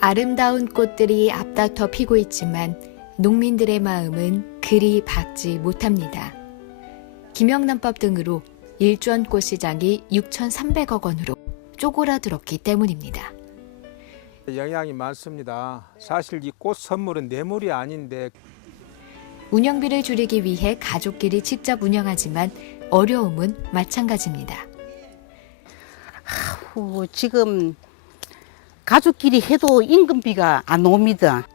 아름다운 꽃들이 앞다퉈 피고 있지만 농민들의 마음은 그리 밝지 못합니다. 김영란법 등으로 일주원 꽃시장이 6,300억 원으로 쪼그라들었기 때문입니다. 영향이 많습니다. 사실 이 꽃 선물은 뇌물이 아닌데 운영비를 줄이기 위해 가족끼리 직접 운영하지만 어려움은 마찬가지입니다. 후, 지금 가족끼리 해도 임금비가 안 옵니다.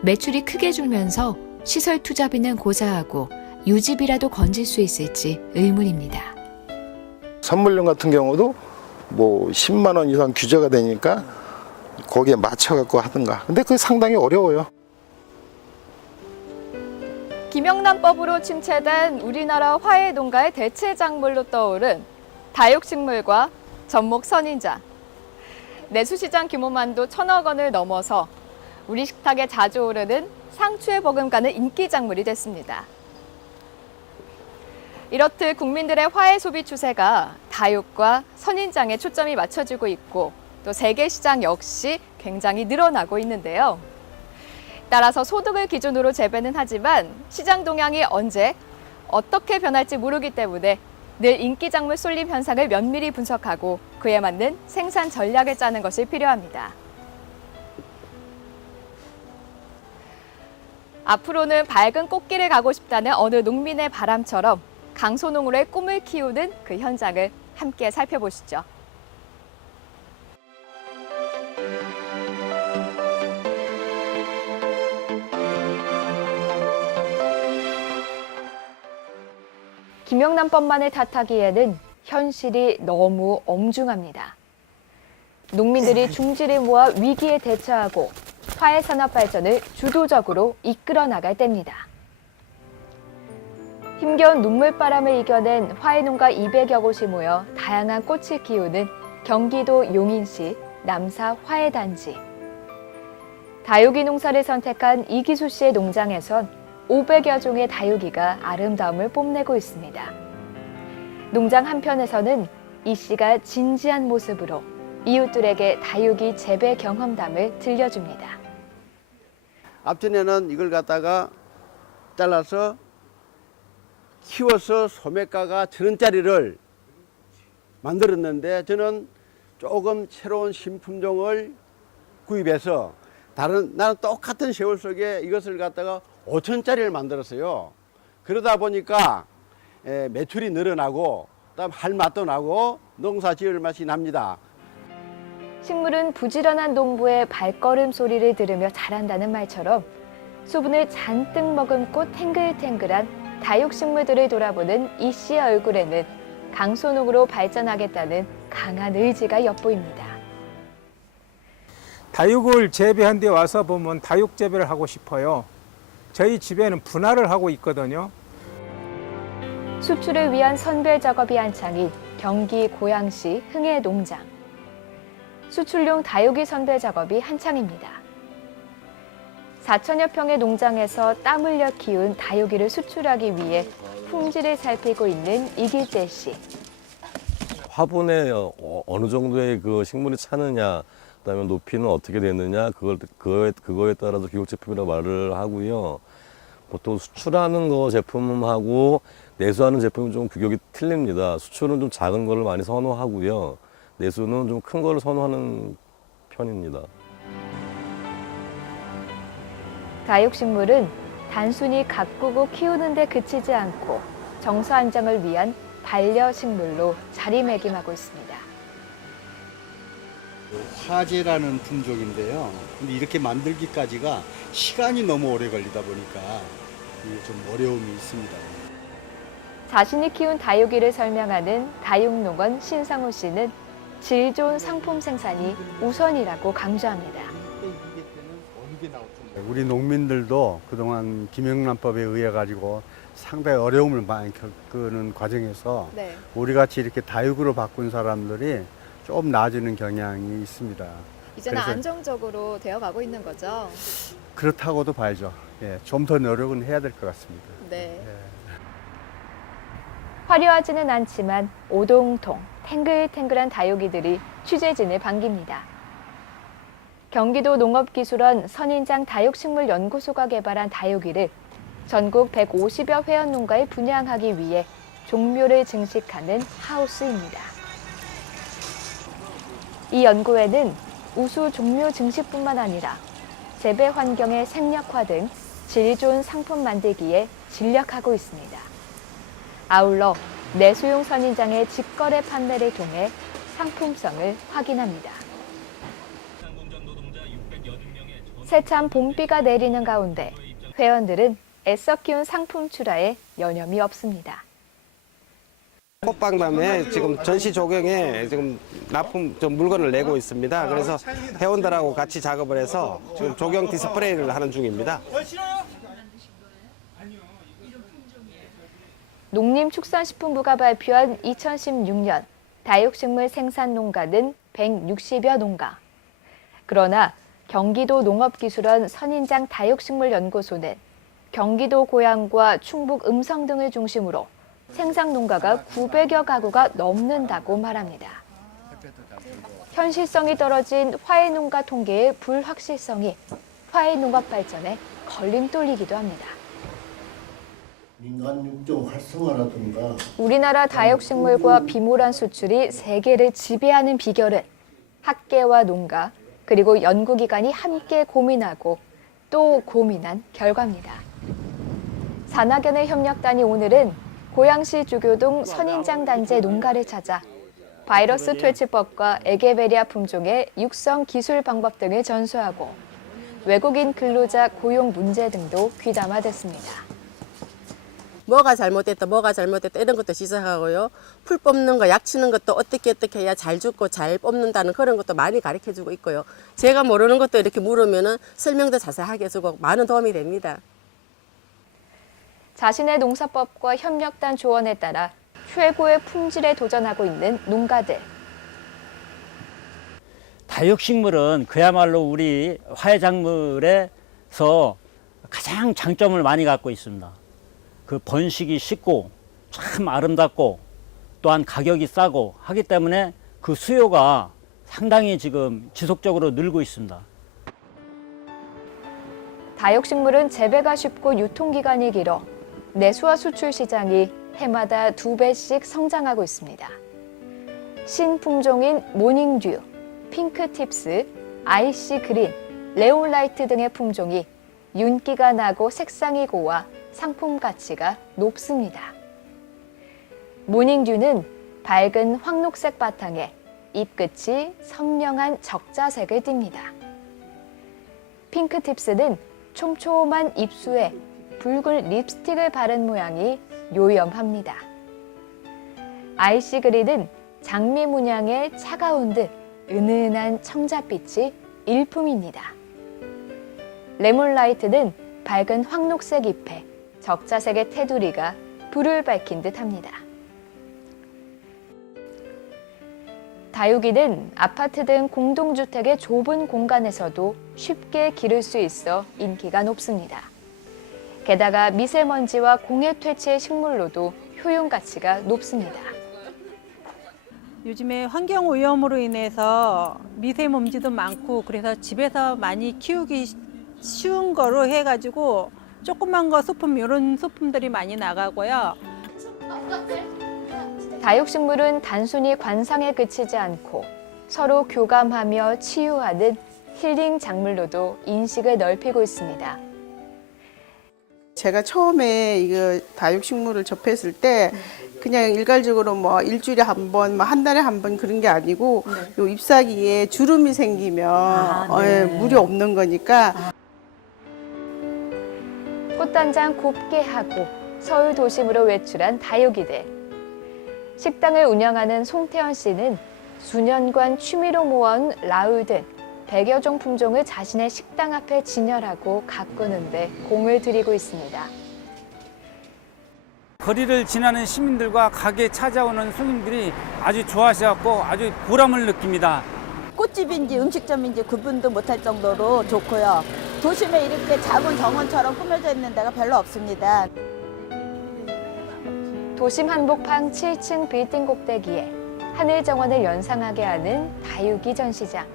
매출이 크게 줄면서 시설 투자비는 고사하고 유지비라도 건질 수 있을지 의문입니다. 선물용 같은 경우도 뭐 10만 원 이상 규제가 되니까 거기에 맞춰 갖고 하든가. 근데 그게 상당히 어려워요. 김영란법으로 침체된 우리나라 화훼 농가의 대체 작물로 떠오른 다육식물과 전목 선인장. 내수시장 규모만도 천억 원을 넘어서 우리 식탁에 자주 오르는 상추에 버금가는 인기 작물이 됐습니다. 이렇듯 국민들의 화훼 소비 추세가 다육과 선인장에 초점이 맞춰지고 있고 또 세계 시장 역시 굉장히 늘어나고 있는데요. 따라서 소득을 기준으로 재배는 하지만 시장 동향이 언제 어떻게 변할지 모르기 때문에 늘 인기 작물 쏠림 현상을 면밀히 분석하고 그에 맞는 생산 전략을 짜는 것이 필요합니다. 앞으로는 밝은 꽃길을 가고 싶다는 어느 농민의 바람처럼 강소농으로의 꿈을 키우는 그 현장을 함께 살펴보시죠. 김영란법만을 탓하기에는 현실이 너무 엄중합니다. 농민들이 중지를 모아 위기에 대처하고 화훼 산업 발전을 주도적으로 이끌어 나갈 때입니다. 힘겨운 눈물바람을 이겨낸 화훼 농가 200여 곳이 모여 다양한 꽃을 키우는 경기도 용인시 남사 화훼 단지. 다육이 농사를 선택한 이기수 씨의 농장에선 500여 종의 다육이가 아름다움을 뽐내고 있습니다. 농장 한편에서는 이 씨가 진지한 모습으로 이웃들에게 다육이 재배 경험담을 들려줍니다. 앞전에는 이걸 갖다가 잘라서 키워서 소매가가 천 원짜리를 만들었는데 저는 조금 새로운 신품종을 구입해서 다른 나는 똑같은 세월 속에 이것을 갖다가 5천짜리를 만들었어요. 그러다 보니까 에, 매출이 늘어나고 할 맛도 나고 농사 지을 맛이 납니다. 식물은 부지런한 농부의 발걸음 소리를 들으며 자란다는 말처럼 수분을 잔뜩 머금고 탱글탱글한 다육식물들을 돌아보는 이 씨의 얼굴에는 강소농으로 발전하겠다는 강한 의지가 엿보입니다. 다육을 재배한 데 와서 보면 다육 재배를 하고 싶어요. 저희 집에는 분할을 하고 있거든요. 수출을 위한 선별 작업이 한창인 경기 고양시 흥해 농장. 수출용 다육이 선별 작업이 한창입니다. 4천여 평의 농장에서 땀 흘려 키운 다육이를 수출하기 위해 품질을 살피고 있는 이길재 씨. 화분에 어, 어느 정도의 그 식물이 차느냐, 그다음에 높이는 어떻게 되느냐, 그걸 그거에 그거에 따라서 교육 제품이라고 말을 하고요. 보통 수출하는 거 제품하고 내수하는 제품은 좀 규격이 틀립니다. 수출은 좀 작은 거를 많이 선호하고요. 내수는 좀 큰 거를 선호하는 편입니다. 다육식물은 단순히 가꾸고 키우는 데 그치지 않고 정서 안정을 위한 반려식물로 자리매김하고 있습니다. 화재라는 품종인데요. 근데 이렇게 만들기까지가 시간이 너무 오래 걸리다 보니까 이게 좀 어려움이 있습니다. 자신이 키운 다육이를 설명하는 다육농원 신상호 씨는 질 좋은 상품 생산이 우선이라고 강조합니다. 우리 농민들도 그동안 김영란법에 의해 가지고 상당히 어려움을 많이 겪는 과정에서 네. 우리 같이 이렇게 다육으로 바꾼 사람들이 좀 나아지는 경향이 있습니다. 이제는 안정적으로 되어가고 있는 거죠. 그렇다고도 봐야죠. 예, 좀 더 노력은 해야 될 것 같습니다. 네. 예. 화려하지는 않지만 오동통 탱글탱글한 다육이들이 취재진을 반깁니다. 경기도 농업기술원 선인장 다육식물연구소가 개발한 다육이를 전국 150여 회원 농가에 분양하기 위해 종묘를 증식하는 하우스입니다. 이 연구에는 우수 종묘 증식뿐만 아니라 재배 환경의 생략화 등질 좋은 상품 만들기에 진력하고 있습니다. 아울러 내수용 선인장의 직거래 판매를 통해 상품성을 확인합니다. 새참 봄비가 내리는 가운데 회원들은 애써 키운 상품 출하에 여념이 없습니다. 꽃박람회 지금 전시 조경에 지금 납품 좀 물건을 내고 있습니다. 그래서 회원들하고 같이 작업을 해서 지금 조경 디스플레이를 하는 중입니다. 농림축산식품부가 발표한 2016년 다육식물 생산 농가는 160여 농가. 그러나 경기도 농업기술원 선인장 다육식물연구소는 경기도 고양과 충북 음성 등을 중심으로 생산 농가가 900여 가구가 넘는다고 말합니다. 현실성이 떨어진 화훼 농가 통계의 불확실성이 화훼 농업 발전에 걸림돌이기도 합니다. 민간 육종 활성화라든가 우리나라 다육식물과 비모란 수출이 세계를 지배하는 비결은 학계와 농가 그리고 연구기관이 함께 고민하고 또 고민한 결과입니다. 산학연의 협력단이 오늘은 고양시 주교동 선인장 단지 농가를 찾아 바이러스 퇴치법과 에게베리아 품종의 육성 기술 방법 등을 전수하고 외국인 근로자 고용 문제 등도 귀담아댔습니다. 뭐가 잘못됐다, 뭐가 잘못됐다 이런 것도 시작하고요. 풀 뽑는 거, 약 치는 것도 어떻게 어떻게 해야 잘 죽고 잘 뽑는다는 그런 것도 많이 가르쳐 주고 있고요. 제가 모르는 것도 이렇게 물으면은 설명도 자세하게 해주고 많은 도움이 됩니다. 자신의 농사법과 협력단 조언에 따라 최고의 품질에 도전하고 있는 농가들. 다육식물은 그야말로 우리 화훼작물에서 가장 장점을 많이 갖고 있습니다. 그 번식이 쉽고 참 아름답고 또한 가격이 싸고 하기 때문에 그 수요가 상당히 지금 지속적으로 늘고 있습니다. 다육식물은 재배가 쉽고 유통기간이 길어 내수와 수출 시장이 해마다 두 배씩 성장하고 있습니다. 신품종인 모닝듀, 핑크팁스, 아이시 그린, 레올라이트 등의 품종이 윤기가 나고 색상이 고와 상품 가치가 높습니다. 모닝듀는 밝은 황록색 바탕에 잎끝이 선명한 적자색을 띱니다. 핑크팁스는 촘촘한 입수에 붉은 립스틱을 바른 모양이 요염합니다. 아이시 그린은 장미 문양의 차가운 듯 은은한 청자빛이 일품입니다. 레몬라이트는 밝은 황록색 잎에 적자색의 테두리가 불을 밝힌 듯 합니다. 다육이는 아파트 등 공동주택의 좁은 공간에서도 쉽게 기를 수 있어 인기가 높습니다. 게다가 미세먼지와 공해 퇴치의 식물로도 효용 가치가 높습니다. 요즘에 환경 오염으로 인해서 미세먼지도 많고 그래서 집에서 많이 키우기 쉬운 거로 해가지고 조그만 거 소품 이런 소품들이 많이 나가고요. 다육식물은 단순히 관상에 그치지 않고 서로 교감하며 치유하는 힐링 작물로도 인식을 넓히고 있습니다. 제가 처음에 이거 다육식물을 접했을 때 그냥 일괄적으로 뭐 일주일에 한 번, 뭐 한 달에 한 번 그런 게 아니고 요 잎사귀에 주름이 생기면 어, 예, 물이 없는 거니까 꽃 단장 곱게 하고 서울 도심으로 외출한 다육이들. 식당을 운영하는 송태현 씨는 수년간 취미로 모아온 라울 등 100여 종 품종을 자신의 식당 앞에 진열하고 가꾸는데 공을 들이고 있습니다. 거리를 지나는 시민들과 가게 찾아오는 손님들이 아주 좋아하셔갖고 아주 보람을 느낍니다. 꽃집인지 음식점인지 구분도 못할 정도로 좋고요. 도심에 이렇게 작은 정원처럼 꾸며져 있는 데가 별로 없습니다. 도심 한복판 7층 빌딩 꼭대기에 하늘 정원을 연상하게 하는 다육이 전시장.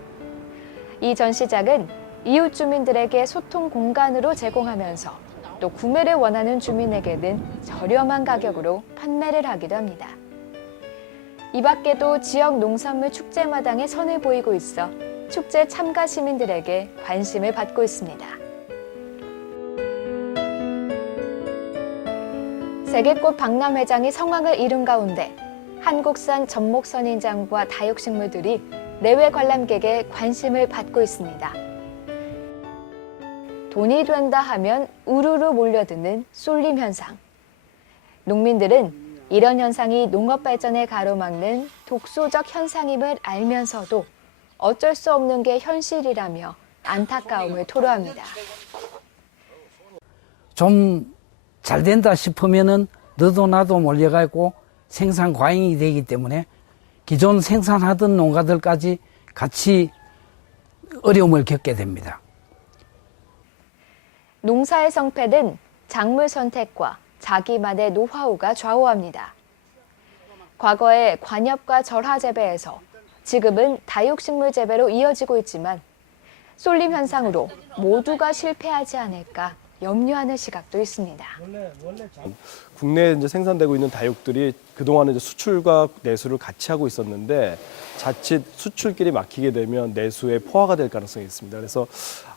이 전시장은 이웃 주민들에게 소통 공간으로 제공하면서 또 구매를 원하는 주민에게는 저렴한 가격으로 판매를 하기도 합니다. 이 밖에도 지역 농산물 축제 마당에 선을 보이고 있어 축제 참가 시민들에게 관심을 받고 있습니다. 세계꽃 박람회장이 성황을 이룬 가운데 한국산 전목선인장과 다육식물들이 내외 관람객의 관심을 받고 있습니다. 돈이 된다 하면 우르르 몰려드는 쏠림 현상. 농민들은 이런 현상이 농업 발전에 가로막는 독소적 현상임을 알면서도 어쩔 수 없는 게 현실이라며 안타까움을 토로합니다. 좀 잘 된다 싶으면은 너도 나도 몰려가고 생산 과잉이 되기 때문에 기존 생산하던 농가들까지 같이 어려움을 겪게 됩니다. 농사의 성패는 작물 선택과 자기만의 노하우가 좌우합니다. 과거에 관엽과 절하 재배에서 지금은 다육식물 재배로 이어지고 있지만 쏠림 현상으로 모두가 실패하지 않을까 염려하는 시각도 있습니다. 국내에 이제 생산되고 있는 다육들이 그동안은 이제 수출과 내수를 같이 하고 있었는데 자칫 수출길이 막히게 되면 내수에 포화가 될 가능성이 있습니다. 그래서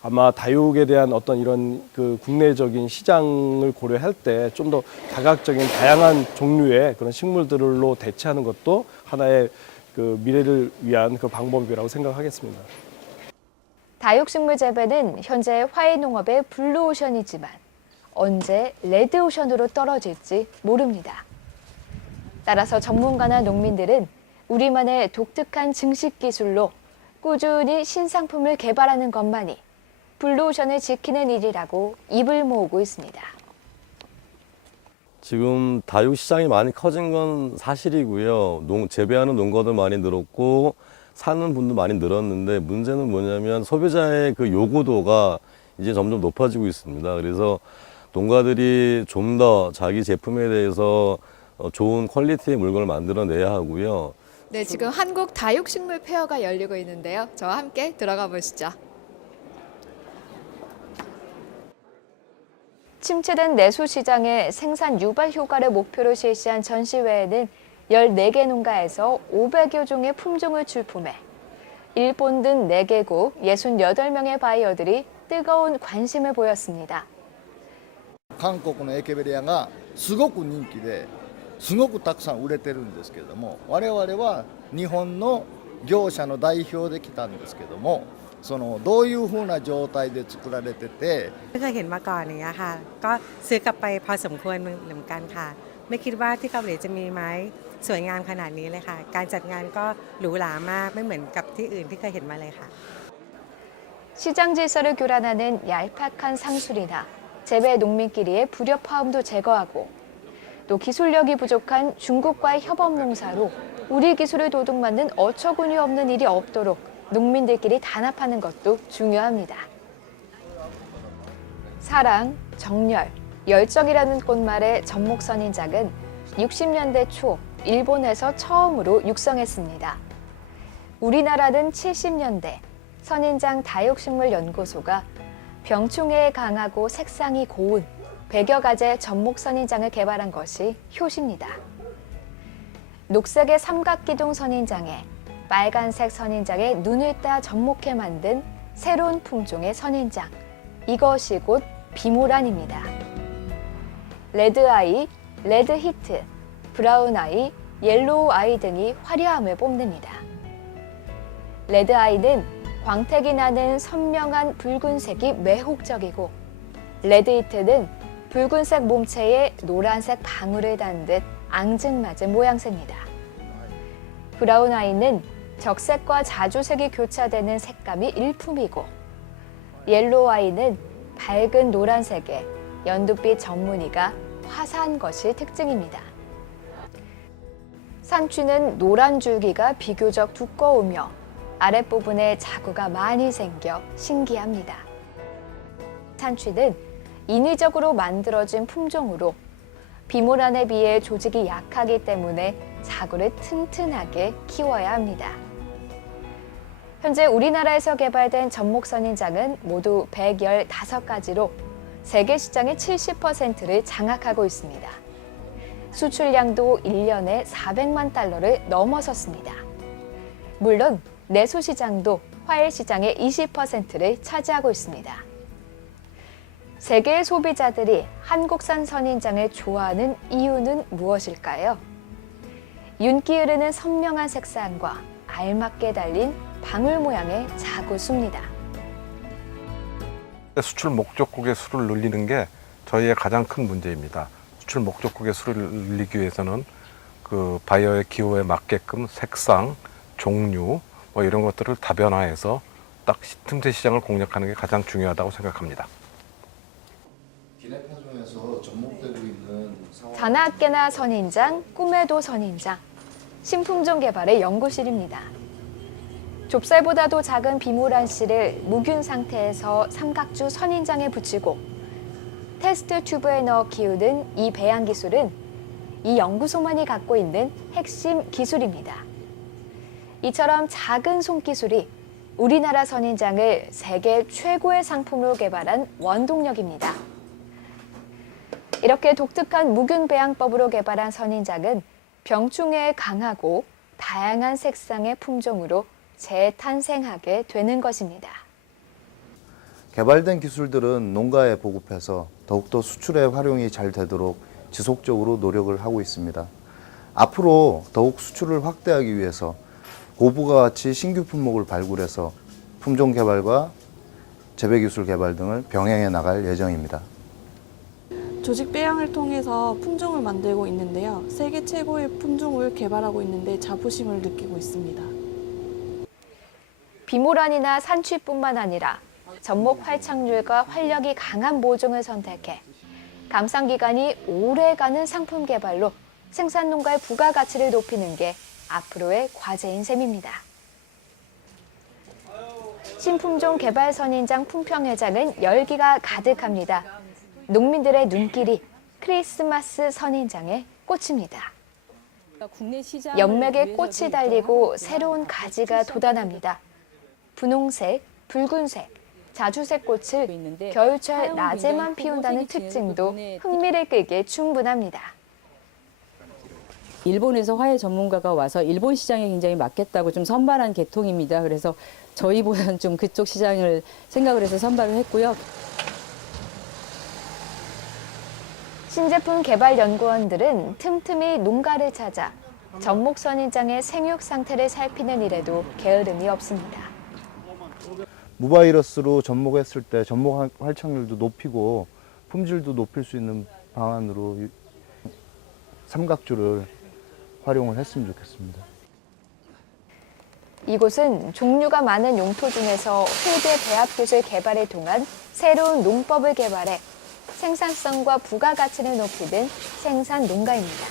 아마 다육에 대한 어떤 이런 그 국내적인 시장을 고려할 때 좀 더 다각적인 다양한 종류의 그런 식물들로 대체하는 것도 하나의 그 미래를 위한 그 방법이라고 생각하겠습니다. 다육식물 재배는 현재 화훼 농업의 블루오션이지만 언제 레드오션으로 떨어질지 모릅니다. 따라서 전문가나 농민들은 우리만의 독특한 증식 기술로 꾸준히 신상품을 개발하는 것만이 블루오션을 지키는 일이라고 입을 모으고 있습니다. 지금 다육 시장이 많이 커진 건 사실이고요. 농, 재배하는 농가도 많이 늘었고 사는 분도 많이 늘었는데 문제는 뭐냐면 소비자의 그 요구도가 이제 점점 높아지고 있습니다. 그래서 농가들이 좀 더 자기 제품에 대해서 어, 좋은 퀄리티의 물건을 만들어내야 하고요. 네, 지금 한국 다육식물 페어가 열리고 있는데요. 저와 함께 들어가 보시죠. 침체된 내수 시장의 생산 유발 효과를 목표로 실시한 전시회에는 14개 농가에서 500여 종의 품종을 출품해 일본 등 4개국 68명의 바이어들이 뜨거운 관심을 보였습니다. 韓国のエケベリアがすごく人気ですごくたくさん売れてるんですけれども我々は日本の業者の代表で来たんですけども そのどういうふうな状態で作られてて ไม่เคยเห็นมาก่อนอย่างเงี้ยค่ะ ก็ซื้อกลับไปพอสมควรเหมือนกันค่ะ ไม่คิดว่าที่เกาหลีจะมีไม้สวยงามขนาดนี้เลยค่ะ การจัดงานก็หรูหรามากไม่เหมือนกับที่อื่นที่เคยเห็นมาเลยค่ะ 시장 질서를 교란하는 얄팍한 상술이나 재배 농민끼리의 불협화음도 제거하고 또 기술력이 부족한 중국과의 협업 농사로 우리 기술을 도둑맞는 어처구니 없는 일이 없도록 농민들끼리 단합하는 것도 중요합니다. 사랑, 정열, 열정이라는 꽃말의 전목선인장은 60년대 초 일본에서 처음으로 육성했습니다. 우리나라는 70년대 선인장 다육식물 연구소가 병충해에 강하고 색상이 고운 100여 가지의 전목 선인장을 개발한 것이 효시입니다. 녹색의 삼각기둥 선인장에 빨간색 선인장에 눈을 따 접목해 만든 새로운 품종의 선인장. 이것이 곧 비모란입니다. 레드아이, 레드히트, 브라운아이, 옐로우아이 등이 화려함을 뽐냅니다. 레드아이는 광택이 나는 선명한 붉은색이 매혹적이고 레드히트는 붉은색 몸체에 노란색 방울을 단 듯 앙증맞은 모양새입니다. 브라운 아이는 적색과 자주색이 교차되는 색감이 일품이고 옐로우 아이는 밝은 노란색에 연두빛 전무늬가 화사한 것이 특징입니다. 산추는 노란 줄기가 비교적 두꺼우며 아랫부분에 자구가 많이 생겨 신기합니다. 산취는 인위적으로 만들어진 품종으로 비모란에 비해 조직이 약하기 때문에 자구를 튼튼하게 키워야 합니다. 현재 우리나라에서 개발된 전목 선인장은 모두 115가지로 세계 시장의 70%를 장악하고 있습니다. 수출량도 1년에 400만 달러를 넘어섰습니다. 물론 내수 시장도 화훼 시장의 20%를 차지하고 있습니다. 세계의 소비자들이 한국산 선인장을 좋아하는 이유는 무엇일까요? 윤기 흐르는 선명한 색상과 알맞게 달린 방울 모양의 자구수입니다. 수출 목적국의 수를 늘리는 게 저희의 가장 큰 문제입니다. 수출 목적국의 수를 늘리기 위해서는 그 바이어의 기호에 맞게끔 색상, 종류 뭐 이런 것들을 다변화해서 딱 틈새 시장을 공략하는 게 가장 중요하다고 생각합니다. 자나깨나 선인장, 꿈에도 선인장, 신품종 개발의 연구실입니다. 좁쌀보다도 작은 비모란 씨를 무균 상태에서 삼각주 선인장에 붙이고 테스트 튜브에 넣어 키우는 이 배양 기술은 이 연구소만이 갖고 있는 핵심 기술입니다. 이처럼 작은 손기술이 우리나라 선인장을 세계 최고의 상품으로 개발한 원동력입니다. 이렇게 독특한 무균 배양법으로 개발한 선인장은 병충해에 강하고 다양한 색상의 품종으로 재탄생하게 되는 것입니다. 개발된 기술들은 농가에 보급해서 더욱더 수출에 활용이 잘 되도록 지속적으로 노력을 하고 있습니다. 앞으로 더욱 수출을 확대하기 위해서 고부가 가치 신규 품목을 발굴해서 품종 개발과 재배 기술 개발 등을 병행해 나갈 예정입니다. 조직 배양을 통해서 품종을 만들고 있는데요. 세계 최고의 품종을 개발하고 있는데 자부심을 느끼고 있습니다. 비모란이나 산취뿐만 아니라 접목 활착률과 활력이 강한 모종을 선택해 감상 기간이 오래가는 상품 개발로 생산 농가의 부가가치를 높이는 게 앞으로의 과제인 셈입니다. 신품종 개발 선인장 품평 회장은 열기가 가득합니다. 농민들의 눈길이 크리스마스 선인장에 꽂힙니다. 연맥에 꽃이 달리고 새로운 가지가 돋아납니다. 분홍색, 붉은색, 자주색 꽃을 겨울철 낮에만 피운다는 특징도 흥미를 끌기에 충분합니다. 일본에서 화훼 전문가가 와서 일본 시장에 굉장히 맞겠다고 좀 선발한 계통입니다. 그래서 저희보다는 좀 그쪽 시장을 생각을 해서 선발을 했고요. 신제품 개발 연구원들은 틈틈이 농가를 찾아 전목 선인장의 생육 상태를 살피는 일에도 게으름이 없습니다. 무바이러스로 접목했을 때 접목 활- 활착률도 높이고 품질도 높일 수 있는 방안으로 유- 삼각주를 활용을 했으면 좋겠습니다. 이곳은 종류가 많은 용토 중에서 세대 배합 기술 개발을 통한 새로운 농법을 개발해 생산성과 부가가치를 높이는 생산 농가입니다.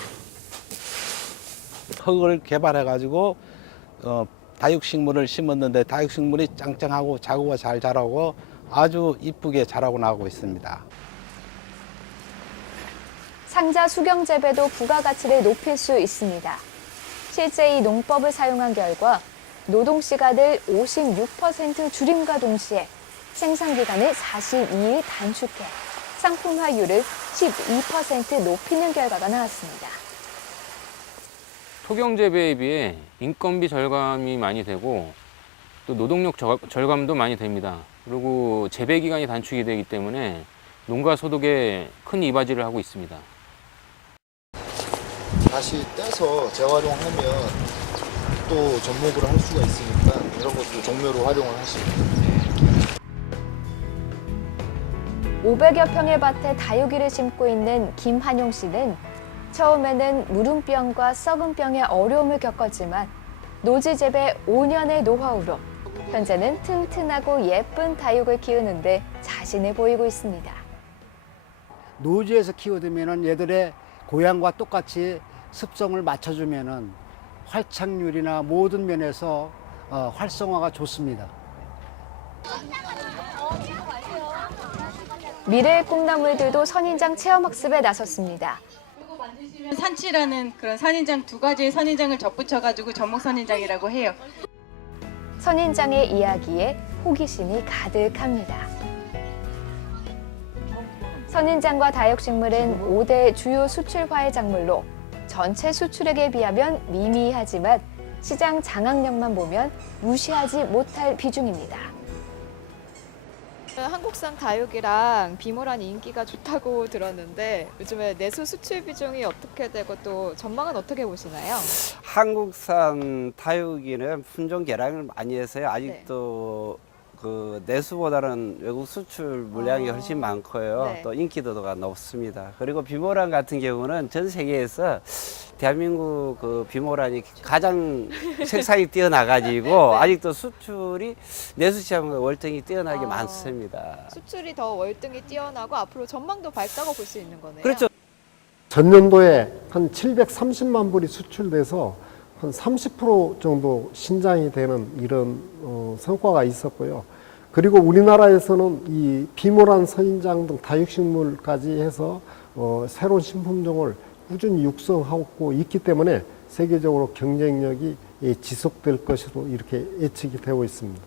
흙을 개발해 가지고 어, 다육식물을 심었는데 다육식물이 짱짱하고 자구가 잘 자라고 아주 이쁘게 자라고 나오고 있습니다. 상자 수경 재배도 부가가치를 높일 수 있습니다. 실제 이 농법을 사용한 결과 노동 시간을 56% 줄임과 동시에 생산 기간을 42일 단축해 상품화율을 12% 높이는 결과가 나왔습니다. 토경 재배에 비해 인건비 절감이 많이 되고 또 노동력 저- 절감도 많이 됩니다. 그리고 재배 기간이 단축이 되기 때문에 농가 소득에 큰 이바지를 하고 있습니다. 다시 떼서 재활용하면 또 접목을 할 수가 있으니까 이런 것도 종묘로 활용을 할 수 있습니다. 500여 평의 밭에 다육이를 심고 있는 김한용 씨는 처음에는 무름병과 썩은병의 어려움을 겪었지만 노지 재배 5년의 노하우로 현재는 튼튼하고 예쁜 다육을 키우는데 자신을 보이고 있습니다. 노지에서 키워두면은 얘들의 고향과 똑같이 습성을 맞춰주면은 활착률이나 모든 면에서 어, 활성화가 좋습니다. 미래의 꿈나물들도 선인장 체험학습에 나섰습니다. 산치라는 그런 선인장 두 가지의 선인장을 접붙여 가지고 전목 선인장이라고 해요. 선인장의 이야기에 호기심이 가득합니다. 선인장과 다육식물은 5대 주요 수출 화훼 작물로 전체 수출액에 비하면 미미하지만 시장 장악력만 보면 무시하지 못할 비중입니다. 한국산 다육이랑 비모란이 인기가 좋다고 들었는데 요즘에 내수 수출 비중이 어떻게 되고 또 전망은 어떻게 보시나요? 한국산 다육이는 품종 개량을 많이 해서요. 아직도 그 내수보다는 외국 수출 물량이 어. 훨씬 많고요. 네. 또 인기도가 높습니다. 그리고 비모란 같은 경우는 전 세계에서 대한민국 그 비모란이 가장 색상이 뛰어나가지고 아직도 수출이 내수 시장보다 월등히 뛰어나게 아. 많습니다. 수출이 더 월등히 뛰어나고 앞으로 전망도 밝다고 볼 수 있는 거네요. 그렇죠. 전년도에 한 730만 불이 수출돼서 한 30% 정도 신장이 되는 이런 어, 성과가 있었고요. 그리고 우리나라에서는 이 비모란 선인장 등 다육식물까지 해서 어, 새로운 신품종을 꾸준히 육성하고 있기 때문에 세계적으로 경쟁력이 예, 지속될 것으로 이렇게 예측이 되고 있습니다.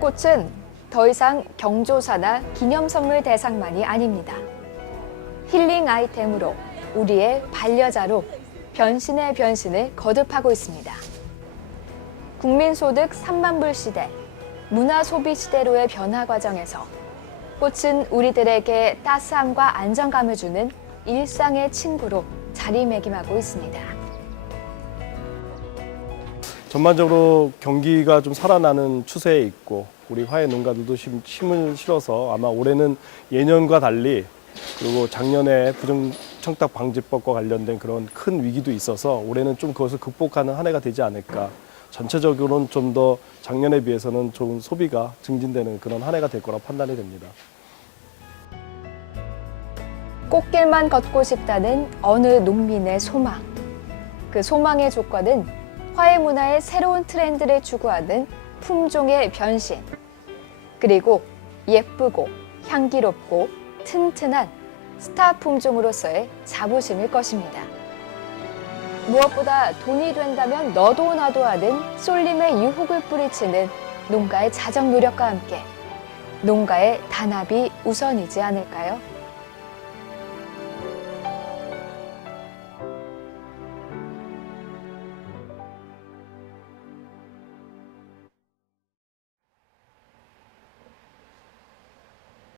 꽃은 더 이상 경조사나 기념 선물 대상만이 아닙니다. 힐링 아이템으로 우리의 반려자로 변신의 변신을 거듭하고 있습니다. 국민소득 3만 불 시대, 문화 소비 시대로의 변화 과정에서 꽃은 우리들에게 따스함과 안정감을 주는 일상의 친구로 자리매김하고 있습니다. 전반적으로 경기가 좀 살아나는 추세에 있고 우리 화훼 농가들도 심- 힘을 실어서 아마 올해는 예년과 달리 그리고 작년에 부정 청탁 방지법과 관련된 그런 큰 위기도 있어서 올해는 좀 그것을 극복하는 한 해가 되지 않을까. 전체적으로는 좀 더 작년에 비해서는 좀 소비가 증진되는 그런 한 해가 될 거라 판단이 됩니다. 꽃길만 걷고 싶다는 어느 농민의 소망. 그 소망의 조건은 화훼 문화의 새로운 트렌드를 추구하는 품종의 변신. 그리고 예쁘고 향기롭고 튼튼한 스타 품종으로서의 자부심일 것입니다. 무엇보다 돈이 된다면 너도 나도 하는 쏠림의 유혹을 뿌리치는 농가의 자정 노력과 함께 농가의 단합이 우선이지 않을까요?